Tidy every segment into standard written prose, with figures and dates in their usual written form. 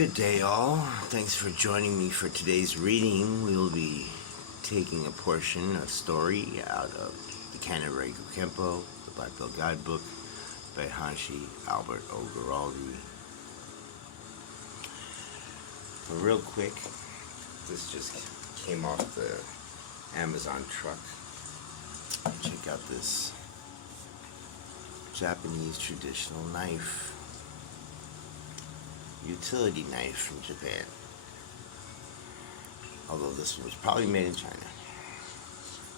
Good day, all. Thanks for joining me for today's reading. We will be taking a portion, a story out of the Canon Ryukyu Kempo, the Black Belt Guidebook by Hanshi, Albert O. Geraldi. But real quick, this just came off the Amazon truck. Check out this Japanese traditional knife. Utility knife from Japan. Although this one was probably made in China.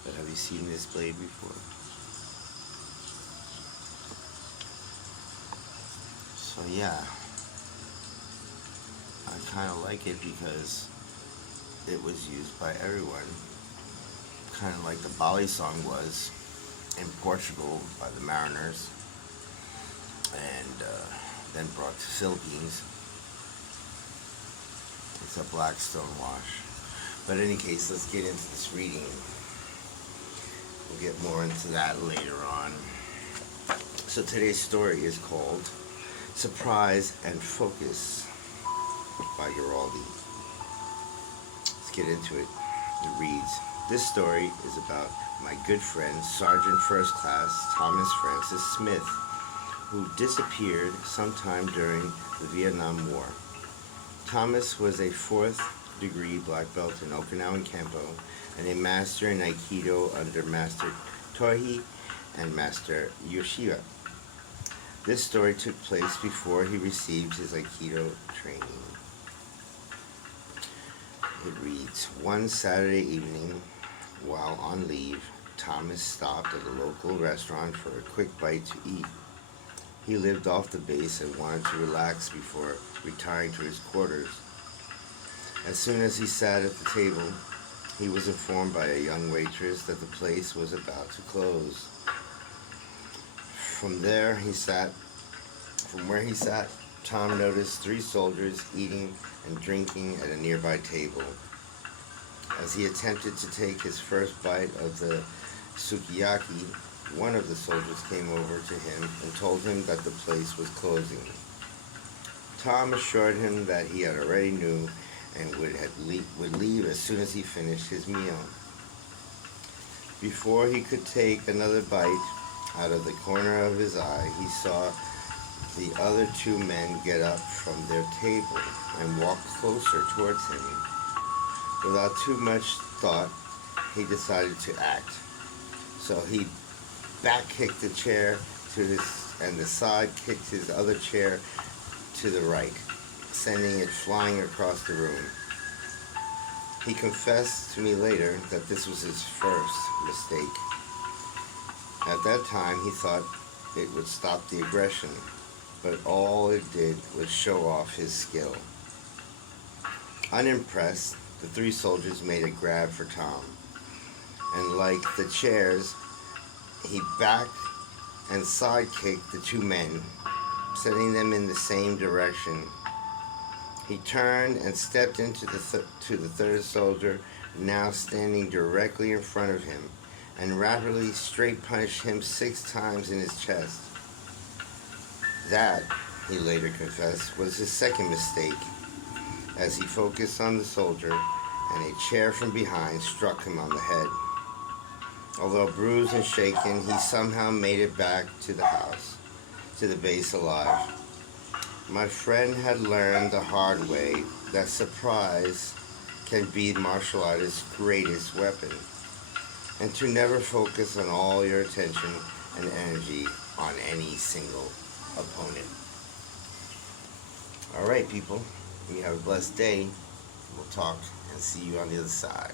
But have you seen this blade before? So yeah, I kind of like it because it was used by everyone. Kind of like the Bali song was in Portugal by the mariners, and then brought to the Philippines. It's a black stone wash. But in any case, let's get into this reading. We'll get more into that later on. So today's story is called Surprise and Focus by Geraldi. Let's get into it. It reads, this story is about my good friend, Sergeant First Class Thomas Francis Smith, who disappeared sometime during the Vietnam War. Thomas was a 4th degree black belt in Okinawan Kempo and a master in Aikido under Master Tohi and Master Yoshiba. This story took place before he received his Aikido training. It reads, one Saturday evening, while on leave, Thomas stopped at a local restaurant for a quick bite to eat. He lived off the base and wanted to relax before retiring to his quarters. As soon as he sat at the table, he was informed by a young waitress that the place was about to close. From where he sat, Tom noticed 3 soldiers eating and drinking at a nearby table. As he attempted to take his first bite of the sukiyaki, one of the soldiers came over to him and told him that the place was closing. Tom assured him that he had already knew and would leave as soon as he finished his meal. Before he could take another bite, out of the corner of his eye, he saw the other 2 men get up from their table and walk closer towards him. Without too much thought, he decided to act. So he back-kicked the chair and the side kicked his other chair to the right, sending it flying across the room. He confessed to me later that this was his first mistake. At that time, he thought it would stop the aggression, but all it did was show off his skill. Unimpressed, the 3 soldiers made a grab for Tom, and like the chairs, he backed and side-kicked the 2 men, sending them in the same direction. He turned and stepped into the 3rd soldier, now standing directly in front of him, and rapidly straight punched him 6 times in his chest. That, he later confessed, was his second mistake, as he focused on the soldier, and a chair from behind struck him on the head. Although bruised and shaken, he somehow made it back to the house, to the base alive. My friend had learned the hard way that surprise can be martial artist's greatest weapon, and to never focus on all your attention and energy on any single opponent. Alright, people, you have a blessed day. We'll talk and see you on the other side.